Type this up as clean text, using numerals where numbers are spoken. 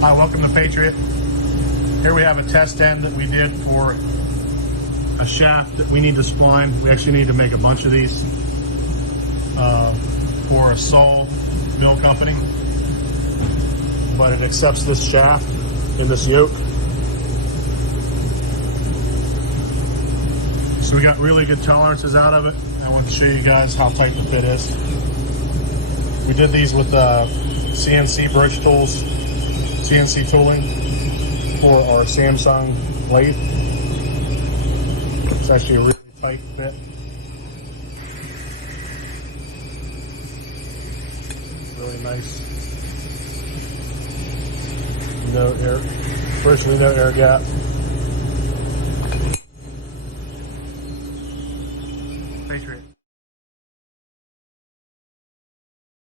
Hi, welcome to Patriot. Here we have a test end that we did for a shaft that we need to spline. We actually need to make a bunch of these for a sole mill company, but it accepts this shaft in this yoke. So we got really good tolerances out of it. I want to show you guys how tight the fit is. We did these with CNC Broach tools, CNC tooling for our Samsung lathe. It's actually a really tight fit. Really nice. No air, virtually no air gap.